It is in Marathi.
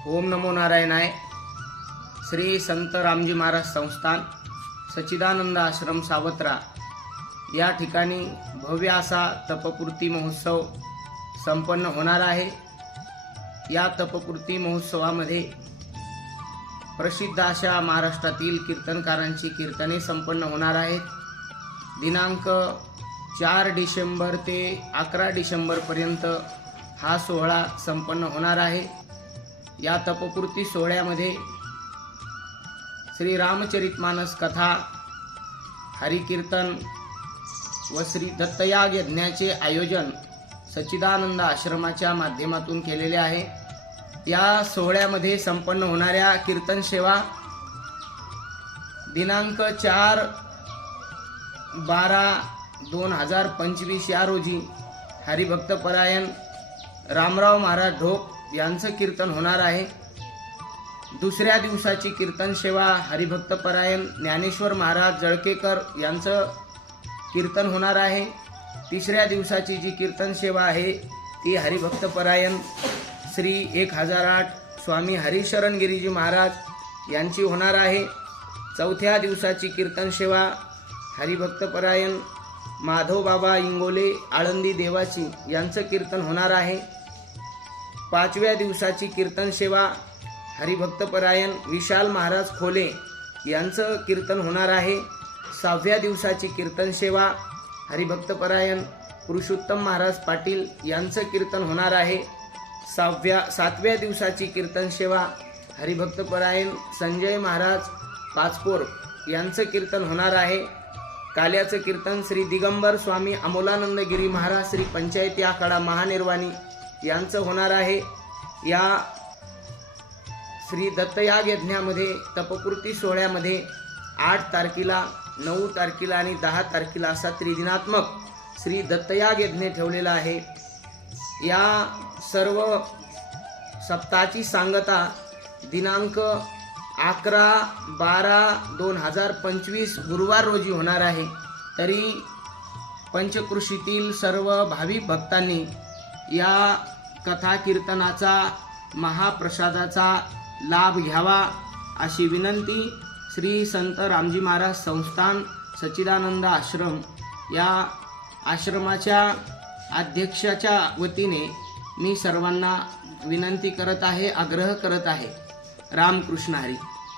ओम नमो नारायणाय. श्री संत रामजी महाराज संस्थान सच्चिदानंद आश्रम सावत्रा या ठिकाणी भव्य असा तपपूर्ती महोत्सव संपन्न होणार आहे. या तपपूर्ती महोत्सवामध्ये प्रसिद्ध अशा महाराष्ट्रातील कीर्तनकारांची कीर्तने संपन्न होणार आहेत. दिनांक 4 डिसेंबर ते 11 डिसेंबर पर्यंत हा सोहळा संपन्न होणार आहे. या तपपूर्ती सोहळ्यामध्ये श्री रामचरितमानस कथा, हरिकीर्तन व श्री दत्तयाग यज्ञाचे आयोजन सच्चिदानंद आश्रमाच्या माध्यमातून केलेले आहे. या सोहळ्यामध्ये संपन्न होणाऱ्या कीर्तन सेवा दिनांक 4/12/2025 या रोजी हरिभक्तपरायण रामराव महाराज ढोक यांचं कीर्तन होणार आहे. दुसऱ्या दिवसाची कीर्तन सेवा हरिभक्तपरायण ज्ञानेश्वर महाराज जळकेकर यांचं कीर्तन होणार आहे. तिसऱ्या दिवसाची जी कीर्तन सेवा आहे ती हरिभक्तपरायण श्री 1008 स्वामी हरिशरण गिरीजी महाराज यांची होणार आहे. चौथ्या दिवसाची कीर्तन सेवा हरिभक्तपरायण माधव बाबा इंगोले आळंदी देवाची यांचं कीर्तन होणार आहे. पाचव्या दिवसाची कीर्तन सेवा हरिभक्तपरायण विशाल महाराज खोले यांचं कीर्तन होणार आहे. सहाव्या दिवसाची कीर्तन सेवा हरिभक्तपरायण पुरुषोत्तम महाराज पाटील यांचं कीर्तन होणार आहे. सातव्या दिवसाची कीर्तन सेवा हरिभक्तपरायण संजय महाराज पाचपोर यांचं कीर्तन होणार आहे. काल्याचं कीर्तन श्री दिगंबर स्वामी अमोलानंद गिरी महाराज श्री पंचायती आखाडा महानिर्वाणी यांचं होणार आहे. या श्री दत्तयाग यज्ञामध्ये तपपूर्ती सोहळ्यामध्ये 8 तारखेला, 9 तारखेला आणि 10 तारखेला असा त्रिदिनात्मक श्री दत्तयाग यज्ञ ठेवलेला आहे. या सर्व सप्ताहाची सांगता दिनांक 11/12/2025 गुरुवार रोजी होणार आहे. तरी पंचकृषीतील सर्व भाविक भक्तांनी या कथा कीर्तनाचा महाप्रसादाचा लाभ घ्यावा अशी विनंती श्री संत रामजी महाराज संस्थान सच्चिदानंद आश्रम या आश्रमाच्या अध्यक्षाच्या वतीने मी सर्वांना विनंती करत आहे, आग्रह करत आहे. रामकृष्ण हरी.